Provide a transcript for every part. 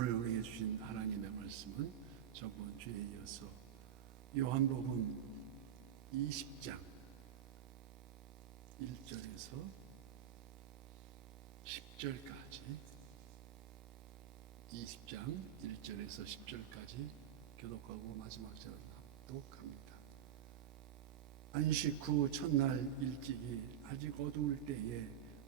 오늘 우리에게 주신 하나님의 말씀은 저번 주에 이어서 요한복음 20장 1절에서 10절까지 20장 1절에서 10절까지 교독하고 마지막 절을 납독합니다. 안식 후 첫날 일찍이 아직 어두울 때에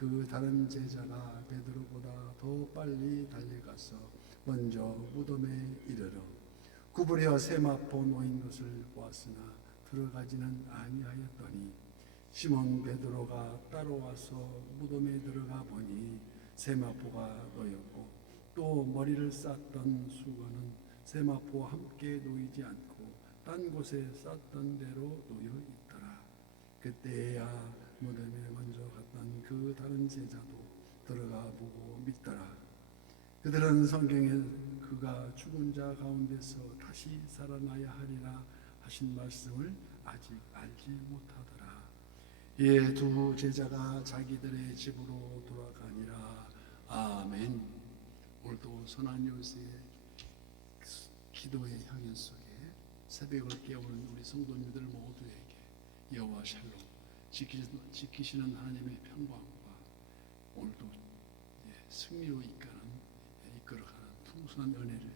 그 다른 제자가 베드로보다 더 빨리 달려가서 먼저 무덤에 이르러 구부려 세마포 놓인 것을 보았으나 들어가지는 아니하였더니 시몬 베드로가 따라와서 무덤에 들어가 보니 세마포가 놓였고 또 머리를 쌌던 수건은 세마포와 함께 놓이지 않고 딴 곳에 쌌던 대로 놓여 있더라. 그때야 무덤에 먼저 갔던 그 다른 제자도 들어가 보고 믿더라. 그들은 성경에 그가 죽은 자 가운데서 다시 살아나야 하리라 하신 말씀을 아직 알지 못하더라. 이에 두 제자가 자기들의 집으로 돌아가니라. 아멘. 오늘도 선한 요새의 기도의 향연 속에 새벽을 깨우는 우리 성도님들 모두에게 여호와 샬롬 지키시는, 하나님의 평강과 오늘도 예, 승리로 이끄는 예, 이끌어가는 풍성한 은혜를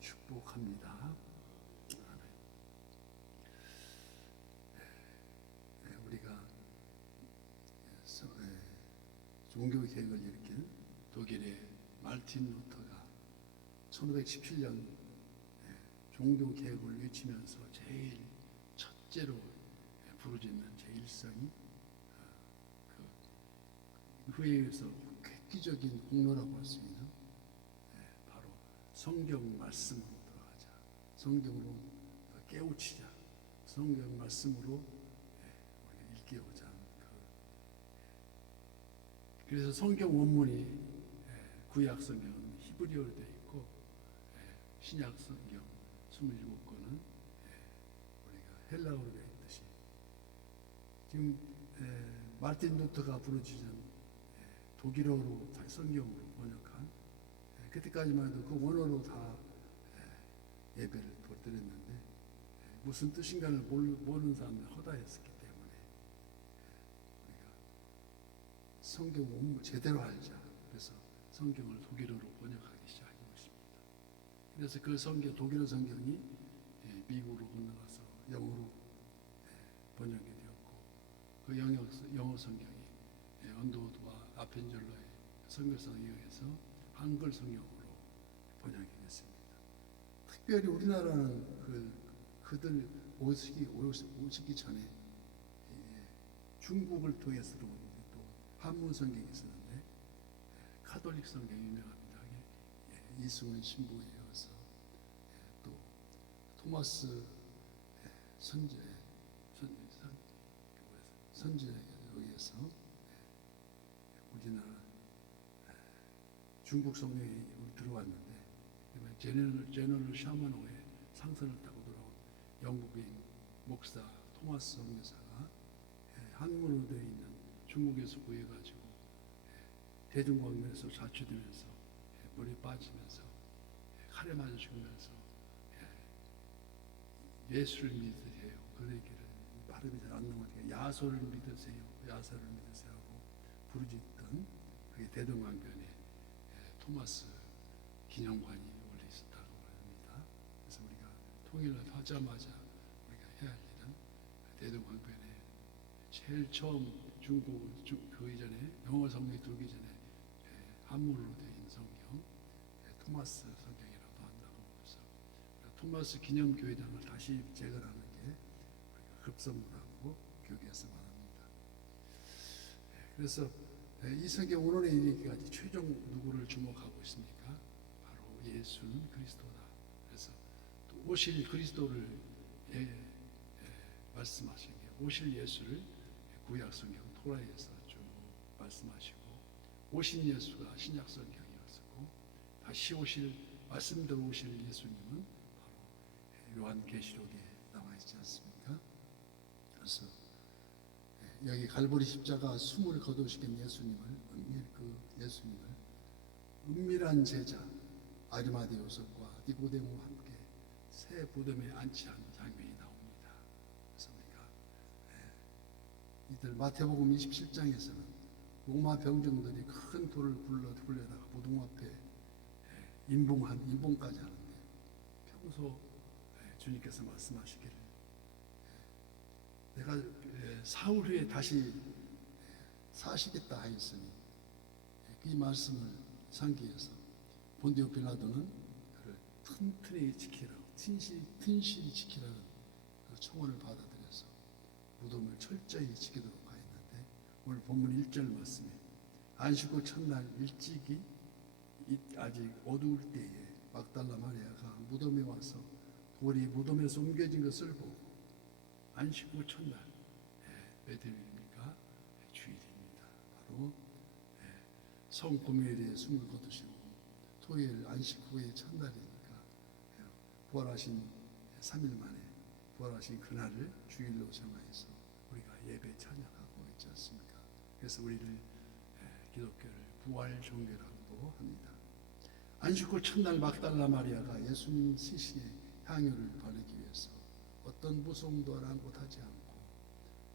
축복합니다. 아멘. 예, 우리가 예, 종교 개혁을 일으킨 독일의 말틴 루터가 1517년 종교 개혁을 외치면서 제일 첫째로 부르짖는 제1성이 그 후에서 획기적인 공로라고 할 수 있는 예, 바로 성경 말씀으로 들어가자. 성경으로 깨우치자. 성경 말씀으로 예, 우리가 일깨우자. 그, 예. 그래서 성경 원문이 예, 구약 성경은 히브리어로 되어 있고 예, 신약 성경 27권은 우리가 헬라어로 되어 있듯이 지금 에, 마틴 루터가 부르짖은 에, 독일어로 다 성경으로 번역한 에, 그때까지만 해도 그 원어로 다 에, 예배를 드렸는데 에, 무슨 뜻인가를 모르, 모르는 사람들 허다했었기 때문에 에, 우리가 성경 원문 제대로 알자 그래서 성경을 독일어로 번역하기 시작한 것입니다. 그래서 그 성경 독일어 성경이 예, 미국으로 건너가서 영어로 예, 번역이 되었고 그 영어, 영어 성경이 예, 언도드와 아펜젤러의 선교사에 의해서 한글 성경으로 번역이 됐습니다. 특별히 우리나라는 그 그들 오시기 오시기 전에 예, 중국을 통해서도 또 한문 성경이 있었는데 예, 카톨릭 성경이 유명합니다. 예, 이승훈 신부에 이어서 예, 또 토마스 예, 선제 선, 선, 선제에 의해서 예, 우리나라 예, 중국 성경이 들어왔는데 제너럴, 제너럴 샤마노의 상선을 타고 들어온 영국인 목사 토마스 선교사가 예, 한문으로 되어 있는 중국에서 구해가지고 예, 대중광명에서 자취되면서 예, 물에 빠지면서 예, 칼에 맞아 죽으면서 예, 예수를 믿으세요. 그에게를 발음이 잘 안 나오니까 야소를 믿으세요. 야소를 믿으세요 부르짖던 그게 대동강변에 예, 토마스 기념관이 원래 있었다고 합니다. 그래서 우리가 통일을 하자마자 우리가 해야 할 일은 대동강변에 제일 처음 중국 중, 그 이전에 영어 성경이 들기 전에 예, 한문으로 있는 성경 예, 토마스 성경이라고 한다고 그래서 토마스 기념 교회당을 다시 재건하는 게 급선무라고 교계에서 말합니다. 예, 그래서 예, 이 성경 오늘에 이르기까지 최종 누구를 주목하고 있습니까? 바로 예수는 그리스도다. 그래서 또 오실 그리스도를 예, 예, 말씀하신 게 오실 예수를 구약 성경 토라에서 쭉 말씀하시고 오신 예수가 신약 성경이었고 다시 오실 말씀대로 오실 예수님은 바로 요한계시록에 나와 있지 않습니까? 그래서 여기 갈보리 십자가 숨을 거두시킨 예수님을 은밀 그 예수님을 은밀한 제자 아리마대 요셉과 니고데모와 함께 새 부덤에 안치한 장면이 나옵니다. 그래서 우리가 예, 이들 마태복음 27장에서는 로마 병정들이 큰 돌을 굴러 굴려다가 무덤 앞에 예, 인봉한 인봉까지 하는데 평소 예, 주님께서 말씀하시기를 내가 예, 사흘 후에 다시 사시겠다 하였으니 이 말씀을 상기해서 본디오 빌라도는 그를 튼튼히 지키라고 튼실히, 튼실히 지키라는 그 청원을 받아들여서 무덤을 철저히 지키도록 하였는데 오늘 본문 1절 말씀에 안식구 첫날 일찍이 이- 아직 어두울 때에 막달라 마리아가 무덤에 와서 돌이 무덤에서 옮겨진 것을 보고 안식구 첫날 예, 몇 일입니까? 주일입니다. 바로 예, 성금요일에 숨을 거두시고 토요일 안식 후의 첫날이니까 예, 부활하신 3일 만에 부활하신 그날을 주일로 정하여서 우리가 예배 찬양하고 있지 않습니까? 그래서 우리를 예, 기독교를 부활 종교라고도 합니다. 안식 후 첫날 막달라 마리아가 예수님 시신에 향유를 바르기 위해서 어떤 무서움도 아랑곳하지 않고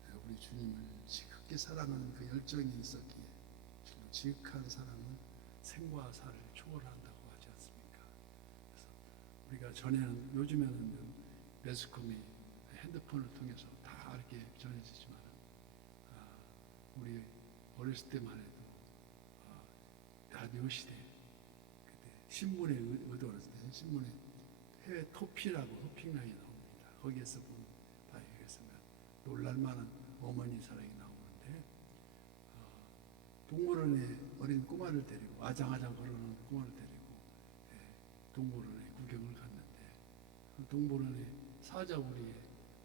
예, 우리 주님을 지극히 사랑하는 그 열정이 있었기에 정말 지극한 사랑은 생과 사를 초월한다고 하지 않습니까? 그래서 우리가 전에는 요즘에는 매스컴이 핸드폰을 통해서 다 이렇게 전해지지만 아, 우리 어렸을 때만 해도 아, 라디오 시대 신문에 의- 의도를 때 신문에 해외 토피라고 나옵니다. 거기에서 보면 다 여기서면 놀랄만한 어머니 사랑이 나오는데 어, 동물원에 어린 꼬마를 데리고 아장아장 걸어오는 꼬마를 데리고 예, 동물원에 구경을 갔는데 그 동물원에 사자우리에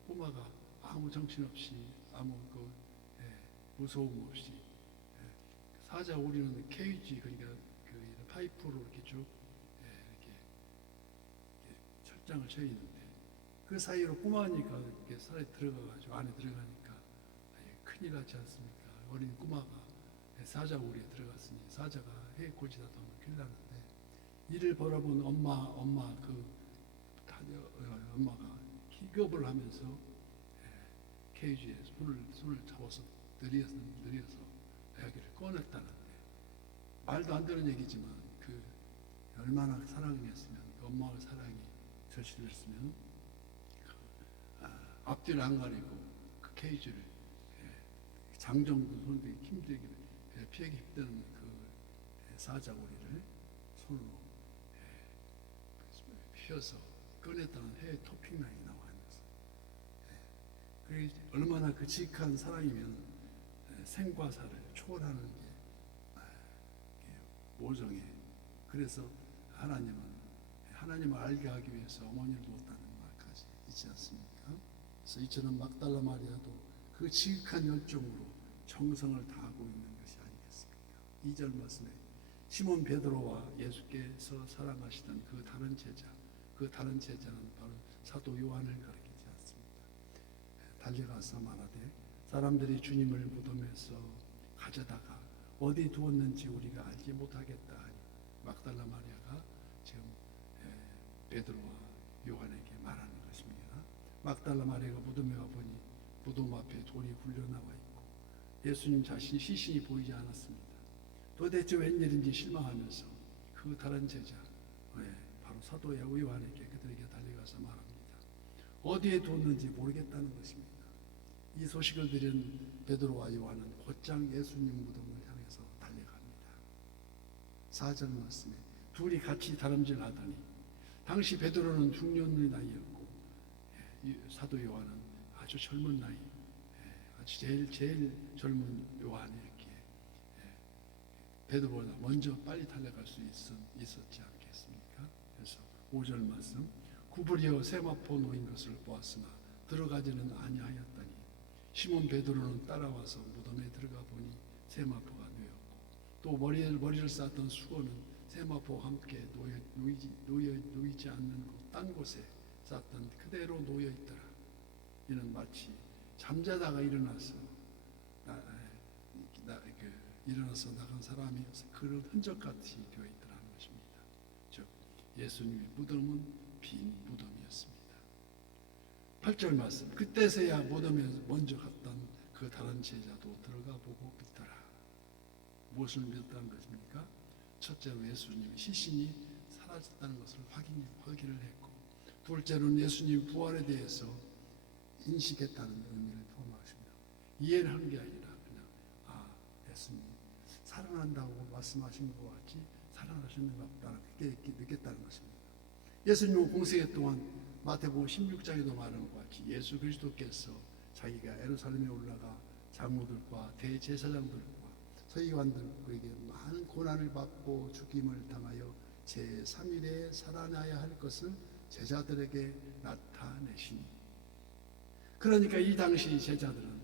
꼬마가 아무 정신없이 아무 그 예, 무서움 없이 예, 사자우리는 케이지 그러니까 그 파이프로 이렇게 쭉 예, 이렇게 이렇게 철장을 쳐 있는데 그 사이로 꼬마니까 이렇게 살에 들어가가지고 안에 들어가니까 큰일 나지 않습니까? 어린 꼬마가 사자 우리에 들어갔으니 사자가 해 고지다 보면 큰일 나는데 이를 바라본 엄마 엄마 그 다녀 어, 엄마가 기겁을 하면서 예, 케이지에 손을 손을 잡아서 들여서 들여서 아기를 꺼냈다는데 말도 안 되는 얘기지만 그 얼마나 사랑했으면 그 엄마의 사랑이 절실했으면 앞뒤를 안 가리고 그 케이지를 예, 장정도 손들이 힘들게 예, 피하기 힘든 그 예, 사자고리를 손으로 예, 피어서 꺼냈다는 해외 토핑란이 나와 있어요. 예, 그 얼마나 그 지극한 사랑이면 예, 생과 사를 초월하는 게 아, 모성에 그래서 하나님은 하나님을 알게 하기 위해서 어머니를 뒀다는 말까지 있지 않습니까? 그래서 이처럼 막달라 마리아도 그 지극한 열정으로 정성을 다하고 있는 것이 아니겠습니까? 2절 말씀에 시몬 베드로와 예수께서 사랑하시던 그 다른 제자, 그 다른 제자는 바로 사도 요한을 가리키지 않습니다. 달려가서 말하되 사람들이 주님을 무덤에서 가져다가 어디 두었는지 우리가 알지 못하겠다 막달라 마리아가 지금 에, 베드로와 것입니다. 막달라 마리아가 무덤에 와 보니 무덤 앞에 돌이 굴려나와 있고 예수님 자신 시신이 보이지 않았습니다. 도대체 웬일인지 실망하면서 그 다른 제자 예, 바로 사도 요한에게 그들에게 달려가서 말합니다. 어디에 두었는지 모르겠다는 것입니다. 이 소식을 들은 베드로와 요한은 곧장 예수님 무덤을 향해서 달려갑니다. 4절 말씀에 둘이 같이 다름질하더니 당시 베드로는 중년의 나이였고 사도 요한은 아주 젊은 나이, 예, 아주 제일 제일 젊은 요한이었기에 예, 베드로보다 먼저 빨리 달려갈 수 있었, 있었지 않겠습니까? 그래서 5절 말씀 구부리어 세마포 놓인 것을 보았으나 들어가지는 아니하였더니 시몬 베드로는 따라와서 무덤에 들어가 보니 세마포가 놓였고 또 머리를 머리를 쌓았던 수건은 세마포와 함께 놓여, 놓이지, 놓여, 놓이지 않는 곳 딴 곳에 쌓았던 그대로 놓여 있더라. 이는 마치 잠자다가 일어나서 나, 나, 그, 일어나서 나간 사람이 그런 흔적 같이 되어 있더라는 것입니다. 즉 예수님의 무덤은 빈 무덤이었습니다. 8절 말씀 그때서야 무덤에 먼저 갔던 그 다른 제자도 들어가 보고 믿더라. 무엇을 믿었다는 것입니까? 첫째로 예수님의 시신이 사라졌다는 것을 확인, 확인을 했고 둘째로는 예수님 부활에 대해서 인식했다는 의미를 포함하십니다. 이해를 하는 게 아니라 그냥 아 예수님 살아난다고 말씀하신 것 같이 살아나시는 것 같다는 그렇게 느꼈다는 것입니다. 예수님은 공생애 동안 마태복음 16장에도 말하는 것 같이 예수 그리스도께서 자기가 예루살렘에 올라가 장로들과 대제사장들과 서기관들에게 많은 고난을 받고 죽임을 당하여 제3일에 살아나야 할 것을 제자들에게 나타내시니 그러니까 이 당시 제자들은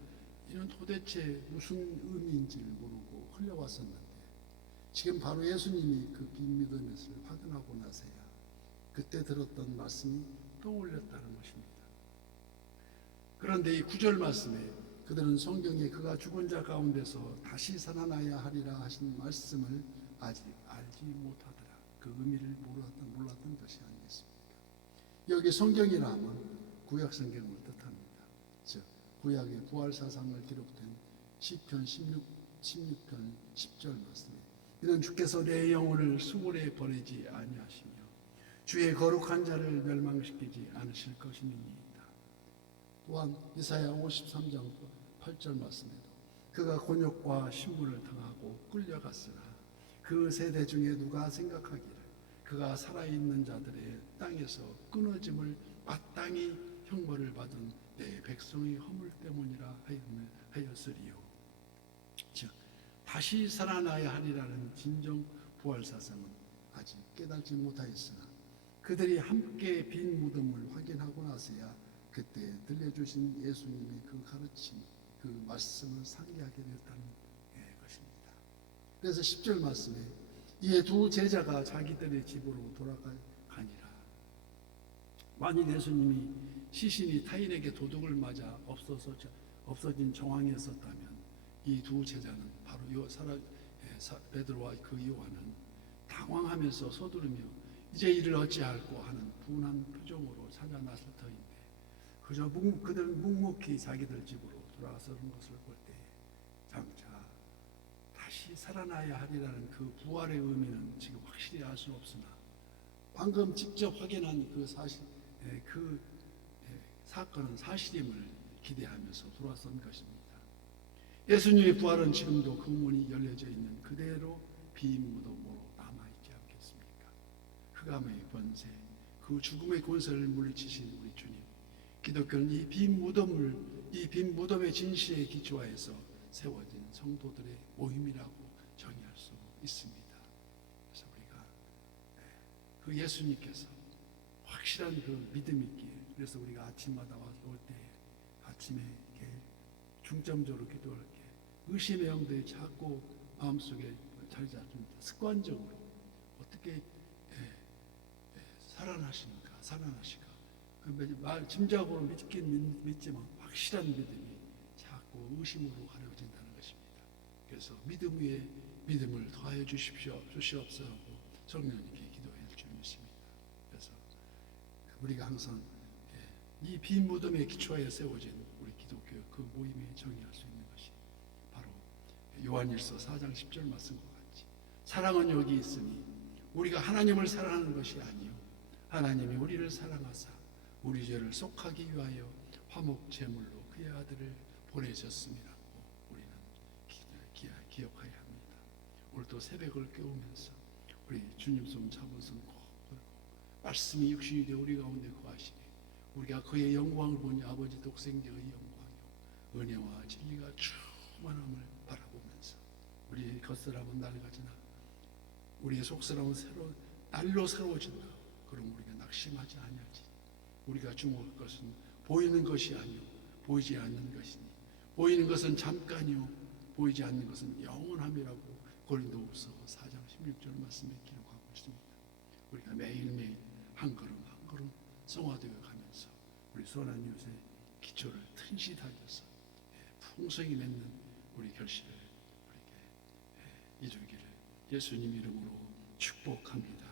이는 도대체 무슨 의미인지를 모르고 흘려왔었는데 지금 바로 예수님이 그 빈믿음에서 확인하고 나서야 그때 들었던 말씀이 떠올렸다는 것입니다. 그런데 이 구절 말씀에 그들은 성경에 그가 죽은 자 가운데서 다시 살아나야 하리라 하신 말씀을 아직 알지 못하더라. 그 의미를 몰랐던, 몰랐던 것이 아니겠습니까? 여기 성경이라 하면 구약 성경을 뜻합니다. 즉 구약의 부활 사상을 기록된 시편 16, 16편 10절 말씀에 이는 주께서 내 영혼을 수월에 버리지 아니하시며 주의 거룩한 자를 멸망시키지 않으실 것이니이다. 또한 이사야 53장 8절 말씀에도 그가 곤욕과 신문을 당하고 끌려갔으나 그 세대 중에 누가 생각하기를 그가 살아있는 자들의 땅에서 끊어짐을 마땅히 형벌을 받은 내 백성의 허물 때문이라 하였으리요. 즉 다시 살아나야 하리라는 진정 부활 사상은 아직 깨닫지 못하였으나 그들이 함께 빈 무덤을 확인하고 나서야 그때 들려주신 예수님의 그 가르침, 그 말씀을 상기하게 되었다는 것입니다. 그래서 10절 말씀에 이에 두 제자가 자기들의 집으로 돌아가니라. 만일 예수님이 시신이 타인에게 도둑을 맞아 없어진 정황이었었다면 이 두 제자는 바로 요 사라 베드로와 그 요한은 당황하면서 서두르며 이제 이를 어찌할꼬 하는 분한 표정으로 찾아 나설 터인데 그저 묵, 그들 묵묵히 자기들 집으로 돌아서는 것을 볼때 장차 다시 살아나야 하리라는 그 부활의 의미는 지금 확실히 알 수 없으나 방금 직접 확인한 그 사실 그 사건은 사실임을 기대하면서 돌아선 것입니다. 예수님의 부활은 지금도 그 문이 열려져 있는 그대로 빈 무덤으로 남아있지 않겠습니까? 흑암의 번세, 그 죽음의 권세를 물리치신 우리 주님. 기독교는 이 빈 무덤을, 이 빈 무덤의 진실에 기초하여서 세워진 성도들의 모임이라고 정의할 수 있습니다. 그래서 우리가 그 예수님께서 확실한 그 믿음 있기에 그래서 우리가 아침마다 와서 올때 아침에 이렇게 중점적으로 기도할 때 의심의 영들이 자꾸 마음속에 자리 잡습니다. 습관적으로 어떻게 예, 예, 살아나시는가 살아나시가 그말 짐작으로 믿긴 믿 지만 확실한 믿음이 의심으로 가려진다는 것입니다. 그래서 믿음 위에 믿음을 더하여 주십시오 주시옵소서 성령님께 기도해야 줄 믿습니다. 그래서 우리가 항상 예, 이빈 무덤에 기초하여 세워진 우리 기독교 그 모임에 정의할 수 있는 것이 바로 요한일서 4장 10절 말씀과 같이 사랑은 여기 있으니 우리가 하나님을 사랑하는 것이 아니요 하나님이 우리를 사랑하사 우리 죄를 속하기 위하여 화목 제물로 그의 아들을 보내셨음이라고 우리는 기억해야 합니다. 오늘도 새벽을 깨우면서 우리 주님 손 들고 말씀이 육신이 되어 우리 가운데 거하시니 우리가 그의 영광을 보니 아버지 독생자의 영광이요 은혜와 진리가 충만함을 바라보면서 우리의 겉사람은 낡아지나 우리의 속사람은 새로 날로 새로워진다. 그럼 우리가 낙심하지 아니하지 우리가 주목할 것은 보이는 것이 아니요 보이지 않는 것이니 보이는 것은 잠깐이요 보이지 않는 것은 영원함이라고 고린도후서 4장 16절 말씀에 기록하고 있습니다. 우리가 매일매일 한 걸음 한 걸음 성화되어 가면서 우리 선한 이웃의 기초를 튼실하게 해서 예, 풍성히 맺는 우리 결실을 우리에게 예, 이루기를 예수님 이름으로 축복합니다.